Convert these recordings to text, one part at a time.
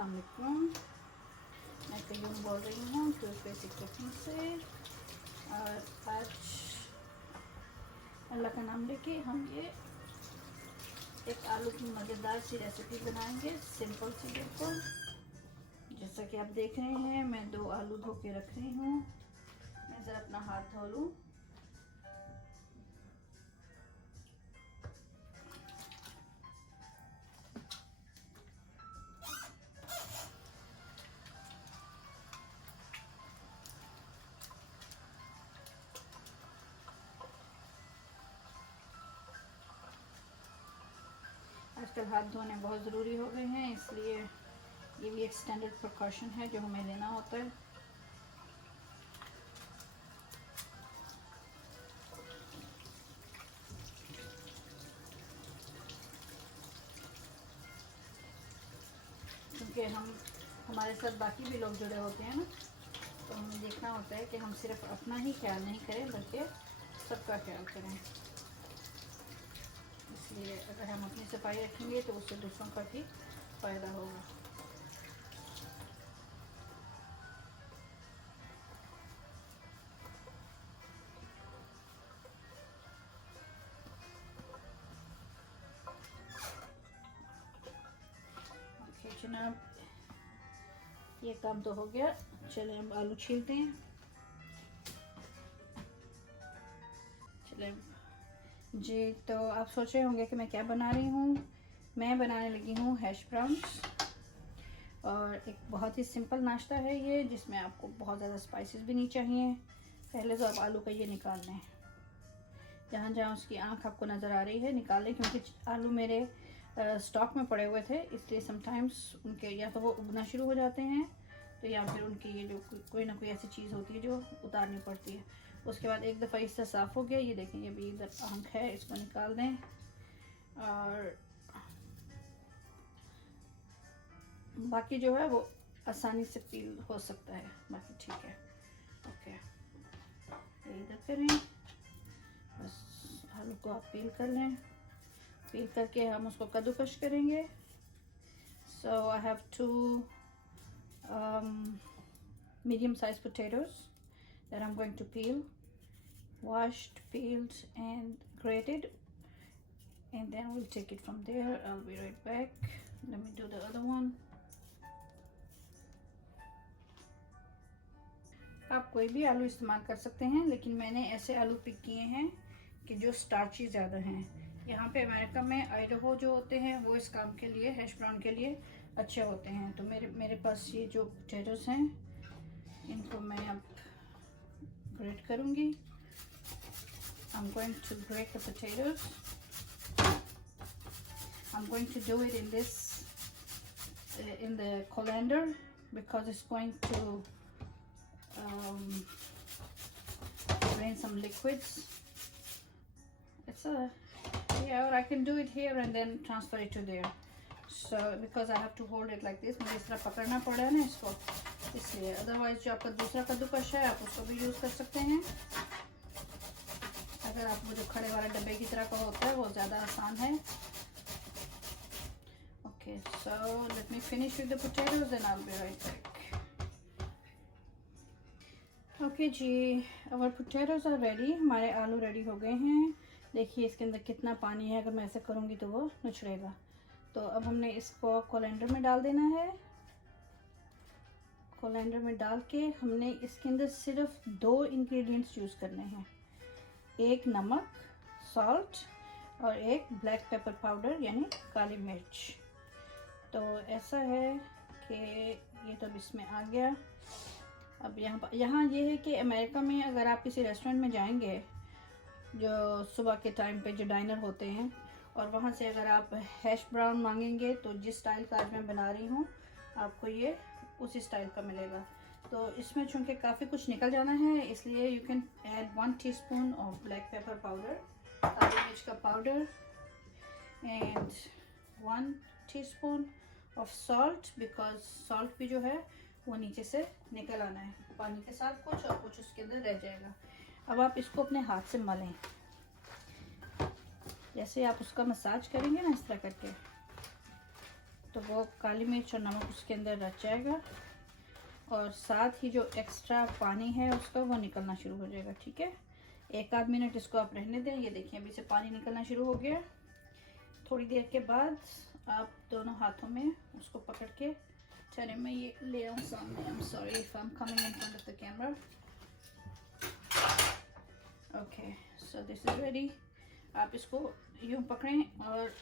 अस्सलाम वालेकुम। मैं कयूम बोल रही हूँ क्यूट बेसिक कुकिंग से। और आज अल्लाह का नाम लेके हम ये एक आलू की मज़ेदार सी रेसिपी बनाएंगे, सिंपल सी बिल्कुल। जैसा कि आप देख रहे हैं मैं 2 आलू धो के रख रही हूँ। मैं ज़रा अपना हाथ धो लूँ। आजकल हाथ धोने बहुत ज़रूरी हो गए हैं, इसलिए ये भी एक स्टैंडर्ड प्रिकॉशन है जो हमें लेना होता है। क्योंकि हमारे साथ बाकी भी लोग जुड़े होते हैं ना, तो हमें देखना होता है कि हम सिर्फ अपना ही ख्याल नहीं करें बल्कि सबका ख्याल करें। इसलिए अगर हम अपनी सफाई रखेंगे तो उससे दूसरों का भी फ़ायदा होगा। ओके जनाब, ये काम तो हो गया। चले हम आलू छीलते हैं। चले जी, तो आप सोच रहे होंगे कि मैं क्या बना रही हूँ। मैं बनाने लगी हूँ हैश ब्राउन्स, और एक बहुत ही सिंपल नाश्ता है ये, जिसमें आपको बहुत ज़्यादा स्पाइसेस भी नहीं चाहिए। पहले तो आप आलू का ये निकाल लें, जहाँ जहाँ उसकी आँख आपको नज़र आ रही है निकाल लें, क्योंकि आलू मेरे स्टॉक में पड़े हुए थे, इसलिए समटाइम्स उनके या तो वो उगना शुरू हो जाते हैं, तो या फिर उनकी ये जो कोई ना कोई ऐसी चीज़ होती है जो उतारनी पड़ती है। उसके बाद एक दफ़ा इससे साफ़ हो गया, ये देखें ये भी इधर आँख है, इसको निकाल दें। और बाकी जो है वो आसानी से पील हो सकता है, बाकी ठीक है। ओके, ये इधर करें, बस आलू को आप पील कर लें। पील करके हम उसको कद्दूकश करेंगे। सो I have 2 medium sized potatoes that I'm going to peel, washed, peeled and grated, and then we'll take it from there. I'll be right back. Let me do the other one. आप कोई भी आलू इस्तेमाल कर सकते हैं, लेकिन मैंने ऐसे आलू पिक किए हैं कि जो स्टार्ची ज़्यादा हैं। यहाँ पे अमेरिका में आइडाहो जो होते हैं वो इस काम के लिए, हैश ब्राउन के लिए अच्छे होते हैं। तो मेरे पास ये जो पोटैटोस हैं इनको मैं अब ग्रेट करूँगी। I'm going to grate the potatoes. I'm going to do it in the colander because it's going to drain some liquids. Or I can do it here and then transfer it to there. So because I have to hold it like this, मुझे इस तरह पकड़ना पड़ा है ना इसको, इसलिए। Otherwise जो आपका दूसरा कद्दूकश है आप उसको भी यूज़ कर सकते हैं। अगर आप वो जो खड़े वाले डब्बे की तरह का होता है वो ज़्यादा आसान है। Okay, so let me finish with the potatoes and I will be right back. Okay जी, अवर पोटैटोज आर रेडी। हमारे आलू रेडी हो गए हैं। देखिए इसके अंदर कितना पानी है, अगर मैं ऐसे करूँगी तो वो नुचड़ेगा। तो अब हमने इसको कोलैंडर में डाल देना है। कोलैंडर में डाल के हमने इसके अंदर सिर्फ 2 इंग्रेडिएंट्स यूज़ करने हैं, एक नमक सॉल्ट और एक ब्लैक पेपर पाउडर यानी काली मिर्च। तो ऐसा है कि ये तो इसमें आ गया। अब यहाँ ये है कि अमेरिका में अगर आप किसी रेस्टोरेंट में जाएंगे, जो सुबह के टाइम पे जो डाइनर होते हैं, और वहाँ से अगर आप हैश ब्राउन मांगेंगे तो जिस स्टाइल का आज मैं बना रही हूँ आपको ये उसी स्टाइल का मिलेगा। तो इसमें चूँकि काफ़ी कुछ निकल जाना है, इसलिए you can add 1 teaspoon of black pepper powder, काली मिर्च का powder, and 1 teaspoon of salt, because salt भी जो है वो नीचे से निकल आना है पानी के साथ, कुछ और कुछ उसके अंदर रह जाएगा। अब आप इसको अपने हाथ से मलें, जैसे आप उसका मसाज करेंगे ना इस तरह करके, तो वो काली मिर्च और नमक उसके अंदर रच जाएगा और साथ ही जो एक्स्ट्रा पानी है उसका वो निकलना शुरू हो जाएगा। ठीक है, 1 आध मिनट इसको आप रहने दें। ये देखिए अभी से पानी निकलना शुरू हो गया। थोड़ी देर के बाद आप दोनों हाथों में उसको पकड़ के, चलिए मैं ये ले आऊँ सामने। I am sorry if I am coming in front of the camera. Okay, so this is ready. आप इसको यूँ पकड़ें और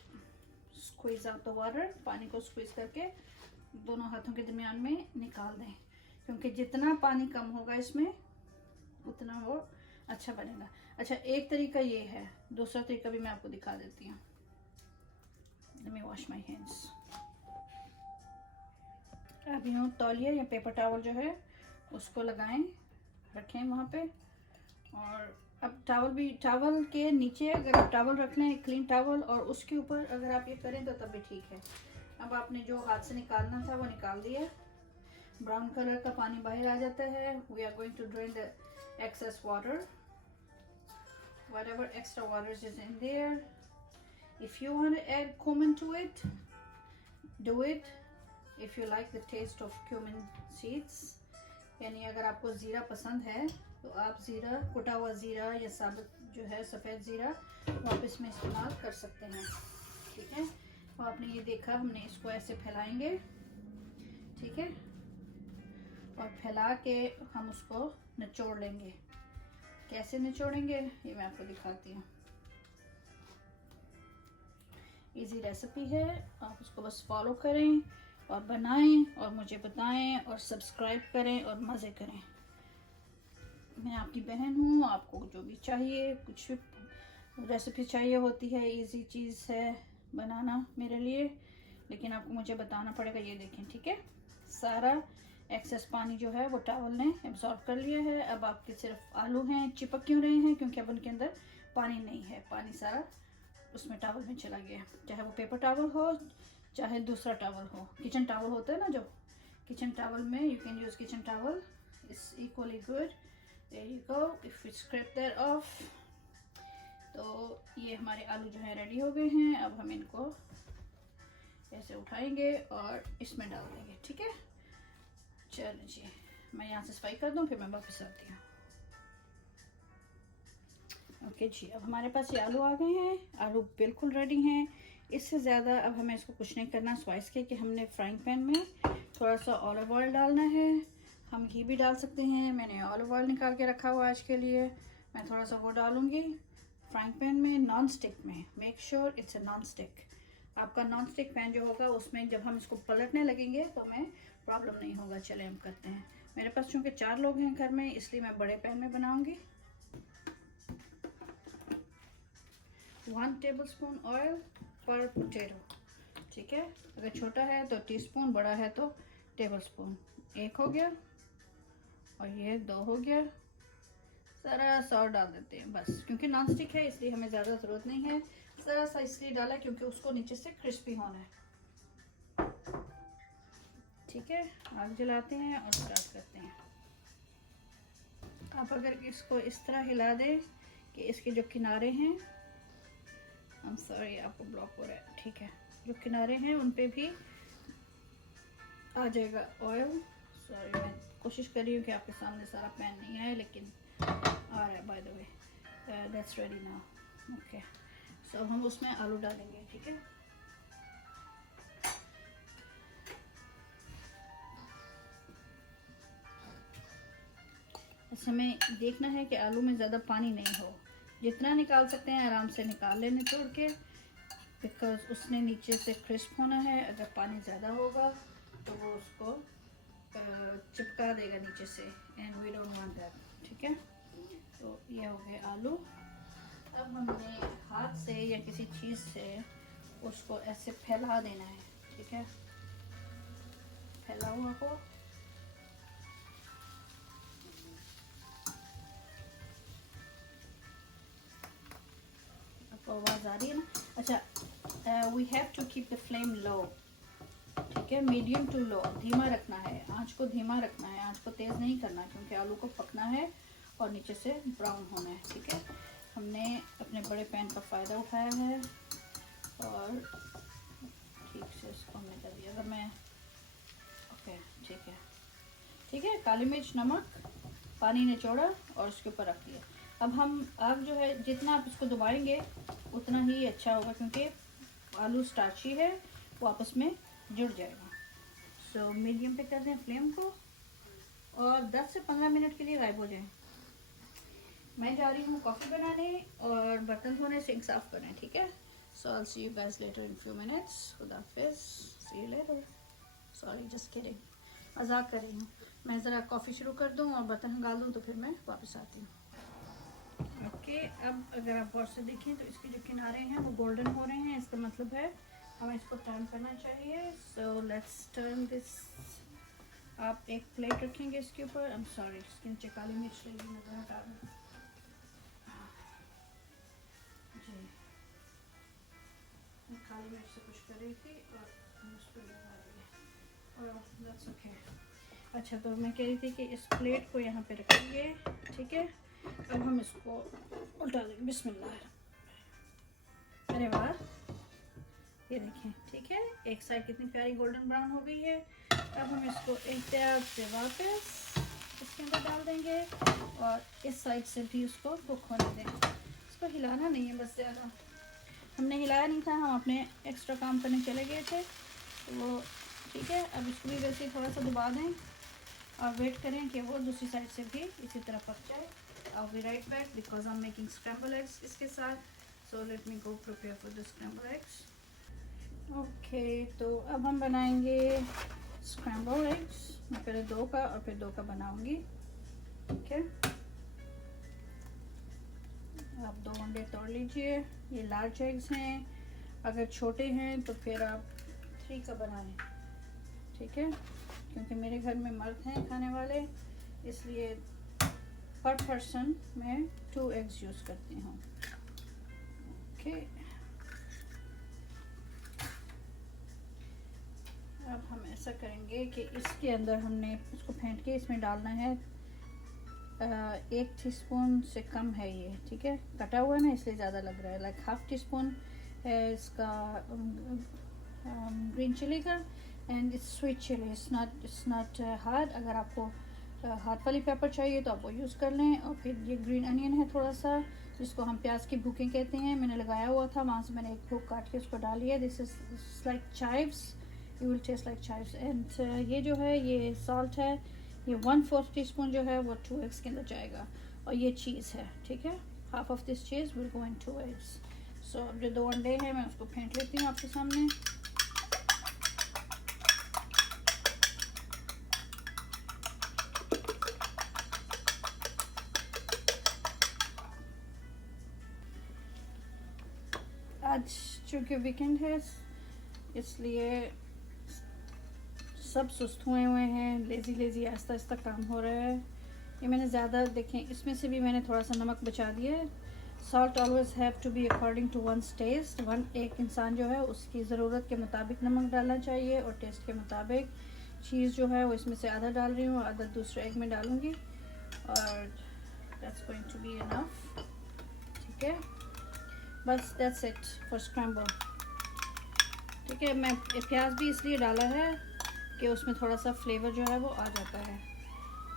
स्क्वीज आउट द वाटर, पानी को स्क्वीज करके दोनों हाथों के दरमियान में निकाल दें, क्योंकि जितना पानी कम होगा इसमें उतना वो अच्छा बनेगा। अच्छा, एक तरीका ये है, दूसरा तरीका भी मैं आपको दिखा देती हूँ। Let me wash my hands. अब यूँ तौलिया या पेपर टॉवल जो है उसको लगाएं, रखें वहाँ पे। और अब टावल के नीचे अगर आप टावल रख लें, क्लीन टावल, और उसके ऊपर अगर आप ये करें तो तब भी ठीक है। अब आपने जो हाथ से निकालना था वो निकाल दिया। ब्राउन कलर का पानी बाहर आ जाता है। We are going to drain the excess water, whatever extra water is in there. If you want to add cumin to it, do it. If you like the taste of cumin seeds, यानी अगर आपको ज़ीरा पसंद है तो आप ज़ीरा, कुटा हुआ ज़ीरा या साबुत जो है सफ़ेद ज़ीरा वो आप इसमें इस्तेमाल कर सकते हैं। ठीक है, तो आपने ये देखा, हमने इसको ऐसे फैलाएंगे। ठीक है, और फैला के हम उसको निचोड़ लेंगे। कैसे निचोड़ेंगे ये मैं आपको दिखाती हूँ। इजी रेसिपी है, आप उसको बस फॉलो करें और बनाएं और मुझे बताएं और सब्सक्राइब करें और मज़े करें। मैं आपकी बहन हूँ, आपको जो भी चाहिए, कुछ भी रेसिपी चाहिए होती है, इजी चीज़ है बनाना मेरे लिए, लेकिन आपको मुझे बताना पड़ेगा। ये देखें, ठीक है, सारा एक्सेस पानी जो है वो टावल ने एब्जॉर्ब कर लिया है। अब आपके सिर्फ आलू हैं, चिपक क्यों रहे हैं? क्योंकि अब उनके अंदर पानी नहीं है, पानी सारा उसमें टावल में चला गया। चाहे वो पेपर टावल हो, चाहे दूसरा टावल हो, किचन टावल होता है ना जो, किचन टावल में you can use kitchen towel, it's equally good. There you go, if we scrap that off. तो ये हमारे आलू जो है रेडी हो गए हैं। अब हम इनको ऐसे उठाएंगे और इसमें डाल देंगे। ठीक है, चलो जी, मैं यहाँ से सफाई कर दूँ, फिर मैं वापस आती हूँ। ओके जी, अब हमारे पास ये आलू आ गए हैं, आलू बिल्कुल रेडी हैं। इससे ज़्यादा अब हमें इसको कुछ नहीं करना स्वाइस के, कि हमने फ्राइंग पैन में थोड़ा सा ऑलिव ऑयल डालना है। हम घी भी डाल सकते हैं, मैंने ऑलिव ऑयल निकाल के रखा हुआ आज के लिए, मैं थोड़ा सा वो डालूँगी फ्राइंग पैन में, नॉन स्टिक में। Make sure it's a non stick. आपका नॉन स्टिक पैन जो होगा उसमें जब हम इसको पलटने लगेंगे तो हमें प्रॉब्लम नहीं होगा। चले हम करते हैं। मेरे पास चूँकि 4 लोग हैं घर में, इसलिए मैं बड़े पैन में बनाऊँगी। 1 टेबलस्पून ऑयल पर पोटैटो। ठीक है, अगर छोटा है तो टीस्पून, बड़ा है तो टेबलस्पून। 1 हो गया और ये 2 हो गया। ज़रा सा और डाल देते हैं बस, क्योंकि नॉन स्टिक है इसलिए हमें ज़्यादा ज़रूरत नहीं है। ज़रा सा इसलिए डाला क्योंकि उसको नीचे से क्रिस्पी होना है। ठीक है, आग जलाते हैं और स्टार्ट करते हैं। आप अगर इसको इस तरह हिला दें कि इसके जो किनारे हैं, I'm sorry आपको ब्लॉक हो रहा है, ठीक है, जो किनारे हैं उन पे भी आ जाएगा ऑयल। सॉरी, मैं कोशिश कर रही हूँ कि आपके सामने सारा पैन नहीं आए, लेकिन आ रहा है। By the way, that's ready now. Okay, so हम उसमें आलू डालेंगे। ठीक है, बस हमें देखना है कि आलू में ज़्यादा पानी नहीं हो। जितना निकाल सकते हैं आराम से निकाल लें निचोड़ के, बिकॉज उसने नीचे से क्रिस्प होना है। अगर पानी ज़्यादा होगा तो वो उसको चिपका देगा नीचे से, and we don't want that. ठीक है, तो ये हो गए आलू। अब हमने हाथ से या किसी चीज़ से उसको ऐसे फैला देना है। ठीक है, फैला हुआ हो। आपको आवाज़ आ रही है ना? अच्छा, we have to keep the flame low. ठीक है, मीडियम टू लो, धीमा रखना है, आंच को धीमा रखना है, आंच को तेज़ नहीं करना, क्योंकि आलू को पकना है और नीचे से ब्राउन होना है। ठीक है, हमने अपने बड़े पैन का फ़ायदा उठाया है और ठीक से इसको हमने कर दिया। अगर मैं ओके ठीक है, काली मिर्च, नमक, पानी निचोड़ा और उसके ऊपर रख दिया। अब हम आग जो है जितना आप इसको दबाएंगे उतना ही अच्छा होगा, क्योंकि आलू स्टार्ची है, वो आपस में जुड़ जाएगा। सो मीडियम पे कर दें फ्लेम को और 10 से 15 मिनट के लिए गायब हो जाए। मैं जा रही हूँ कॉफ़ी बनाने और बर्तन धोने, सिंक साफ करने, ठीक है। So I see you guys later in few minutes. खुदा हाफिज़, see you later. Sorry, just kidding, मजाक कर रही हूँ। मैं ज़रा कॉफ़ी शुरू कर दूँ और बर्तन निकाल दूँ तो फिर मैं वापस आती हूँ। ओके, अब अगर आप गौर से देखें तो इसके जो किनारे हैं वो गोल्डन हो रहे हैं, इसका मतलब है हमें इसको टर्न करना चाहिए। So let's turn this. आप एक प्लेट रखेंगे इसके ऊपर। आई एम सॉरी, इसके नीचे काली मिर्च लगी, नजर हटा दूँ जी। मैं काली मिर्च से कुछ कर रही थी और हम उस पर लगा रही है, और दैट्स ओके। अच्छा, तो मैं कह रही थी कि इस प्लेट को यहाँ पे रखेंगे, ठीक है। अब हम इसको उल्टा देंगे, बिस्मिल्लाह। अरे वाह, ये देखें, ठीक है। एक साइड कितनी प्यारी गोल्डन ब्राउन हो गई है। अब हम इसको एहतियात से वापस इसके अंदर डाल देंगे और इस साइड से भी उसको कुक होने देंगे। इसको हिलाना नहीं है बस ज़्यादा। हमने हिलाया नहीं था, हम अपने एक्स्ट्रा काम करने चले गए थे, तो वो ठीक है। अब इसको भी वैसे ही थोड़ा सा दबा दें और वेट करें कि वो दूसरी साइड से भी इसी तरह पक जाए। I'll be right back because I'm making scrambled eggs इसके साथ। So let me go prepare for the scrambled eggs. Okay, तो अब हम बनाएंगे scrambled eggs। मैं पहले 2 का और फिर 2 का बनाऊंगी, ठीक है। आप 2 अंडे तोड़ लीजिए। ये लार्ज एग्स हैं, अगर छोटे हैं तो फिर आप 3 का बनाएं, ठीक है। क्योंकि मेरे घर में मर्द हैं खाने वाले, इसलिए पर पर्सन मैं 2 एग्स यूज़ करती हूँ, ओके। अब हम ऐसा करेंगे कि इसके अंदर हमने इसको फेंट के इसमें डालना है 1 टीस्पून से कम है ये, ठीक है। कटा हुआ ना इसलिए ज़्यादा लग रहा है, लाइक हाफ टी स्पून है इसका ग्रीन चिली का, and it's sweet chilli, it's not hard. अगर आपको हाथ वाली पेपर चाहिए तो आप वो यूज़ कर लें। और फिर ये ग्रीन अनियन है थोड़ा सा, जिसको हम प्याज की भूकें कहते हैं, मैंने लगाया हुआ था, वहाँ से मैंने एक भूक काट के उसको डाल लिया। This is like chives, you will taste like chives. And ये जो है ये सॉल्ट है, ये 1/4 टीस्पून जो है वो 2 एग्स के अंदर जाएगा। और ये चीज़ है, ठीक है, हाफ ऑफ दिस चीज़ will go in 2 eggs. So अब जो 2 अंडे हैं मैं उसको फेंट लेती हूँ आपके सामने। आज चूँकि वीकेंड है इसलिए सब सुस्त हुए हैं, लेज़ी आहिस्ता आहिस्ता काम हो रहा है। ये मैंने ज़्यादा देखें, इसमें से भी मैंने थोड़ा सा नमक बचा दिया है। Salt always have to be according to one's taste. एक इंसान जो है उसकी ज़रूरत के मुताबिक नमक डालना चाहिए और टेस्ट के मुताबिक। चीज़ जो है वो इसमें से आधा डाल रही हूँ, आधा दूसरे एग में डालूँगी, और that's going to be enough, ठीक है। बस दैट्स इट फॉर स्क्रैम्बल, ठीक है। मैं प्याज भी इसलिए डाला है कि उसमें थोड़ा सा फ्लेवर जो है वो आ जाता है।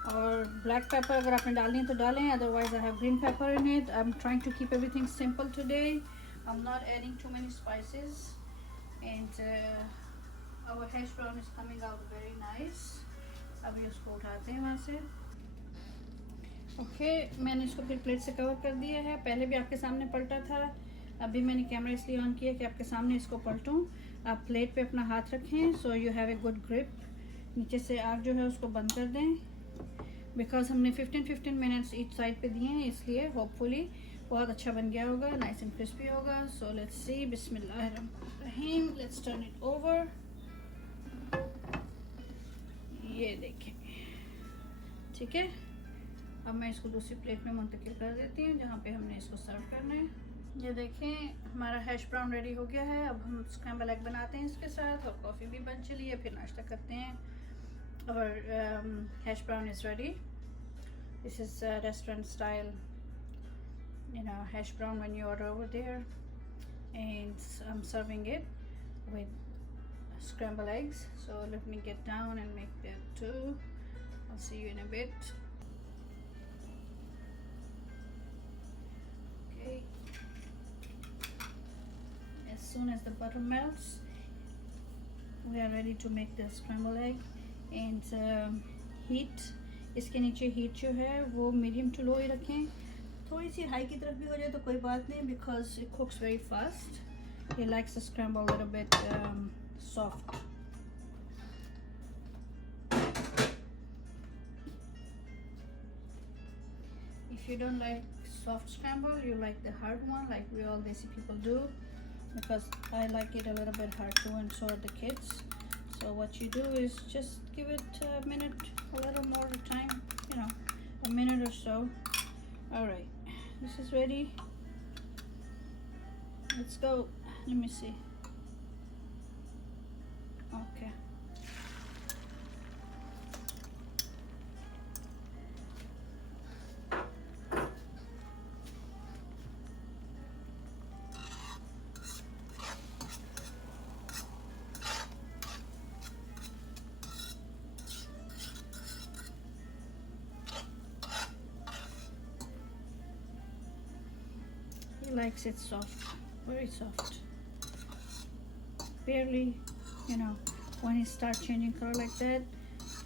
और ब्लैक पेपर अगर आपने डालनी है तो डालें, otherwise I have green pepper in it. I am trying to keep everything simple today. I am not adding too many spices and our hash brown is coming out very nice. अभी उसको उठाते हैं वहाँ से, okay. मैंने इसको फिर plate से कवर कर दिया है। पहले भी आपके सामने पलटा था, अभी मैंने कैमरा इसलिए ऑन किया कि आपके सामने इसको पलटूं। आप प्लेट पे अपना हाथ रखें, so you have a good grip. नीचे से आग जो है उसको बंद कर दें, बिकॉज हमने 15 मिनट्स ईच साइड पे दिए हैं, इसलिए होपफुली बहुत अच्छा बन गया होगा, नाइस एंड क्रिस्पी होगा। सो लेट्स सी, बिस्मिल्लाहिर्रहमानिर्रहीम, लेट्स टर्न इट ओवर। ये देखें, ठीक है। अब मैं इसको दूसरी प्लेट में मुंतकिल कर देती हूँ जहाँ पे हमने इसको सर्व करना है। ये देखें, हमारा हैश ब्राउन रेडी हो गया है। अब हम स्क्रैम्बल एग बनाते हैं इसके साथ, और कॉफ़ी भी बन चली है, फिर नाश्ता करते हैं। और hash brown is ready. This is restaurant style, you know, hash brown when you order over there, and I'm serving it with scrambled eggs. So let me get down and make that too. I'll see you in a bit. Okay. As soon as the butter melts, we are ready to make the scrambled egg. And heat, इसके नीचे heat जो है वो medium to low ही रखें. थोड़ी सी high की तरफ भी हो जाए तो कोई बात नहीं, because it cooks very fast. He likes the scramble a little bit soft. If you don't like soft scramble, you like the hard one like we all Desi people do, because I like it a little bit hard too, and so are the kids. So what you do is just give it a minute, a little more time, you know, a minute or so. All right, this is ready. Let's go. Let me see. Okay. He likes it soft, very soft. Barely, you know, when it starts changing color like that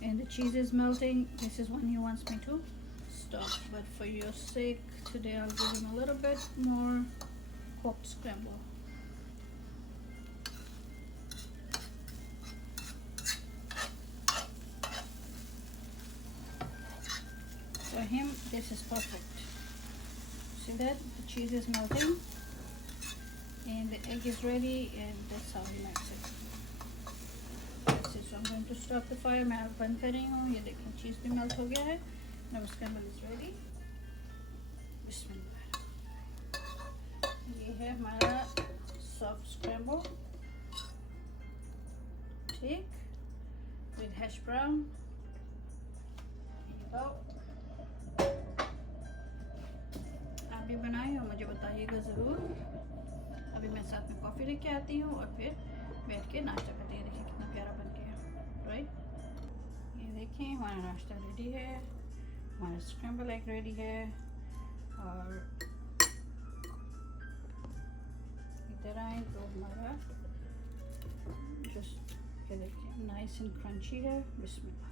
and the cheese is melting, this is when he wants me to stop. But for your sake, today I'll give him a little bit more cooked scramble. For him, this is perfect. See that? The cheese is melting and the egg is ready, and that's how he likes it. That's it. So I'm going to stop the fire. मैं अब बंद कर रही हूँ. ये देखें, cheese भी melt हो गया है. Now scramble is ready. बिस्मिल्लाह. ये है हमारा soft scramble. ठीक. With hash brown. Here you go. आप भी बनाएं और मुझे बताइएगा ज़रूर. अभी मैं साथ में कॉफ़ी लेके आती हूँ और फिर बैठ के नाश्ता करते हैं. देखिए कितना प्यारा बन गया, राइट. ये देखें हमारा नाश्ता रेडी है, हमारा स्क्रैम्बल एग रेडी है. और इधर आए तो हमारा जस्ट ये देखिए नाइस एंड क्रंची है. बिस्मिल्लाह.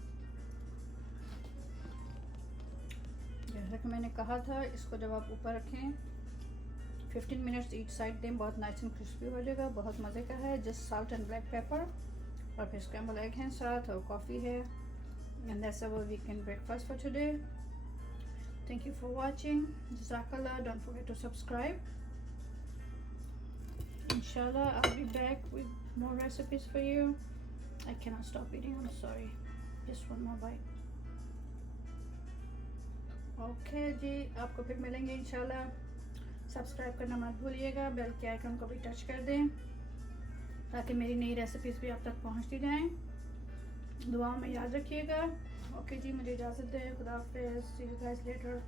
जैसा कि मैंने कहा था, इसको जब आप ऊपर रखें 15 मिनट्स ईच साइड दें, बहुत नाइस एंड क्रिस्पी हो जाएगा. बहुत मज़े का है. Just salt and black pepper और फिर स्क्रैम्बल एग हैं साथ और कॉफ़ी है. And that's our weekend breakfast for today. Thank you for watching. जज़ाकल्लाह. Don't forget to subscribe. इंशाल्लाह I'll be back with more recipes for you. I cannot stop eating. I'm sorry. Just one more bite. Okay जी, आपको फिर मिलेंगे इंशाल्लाह. Subscribe करना मत भूलिएगा. बेल के आइकन को भी टच कर दें ताकि मेरी नई रेसिपीज़ भी आप तक पहुंचती जाएं. दुआओं में याद रखिएगा. ओके जी, मुझे इजाज़त दें. खुदा हाफ़िज़. सी यू गाइस लेटर.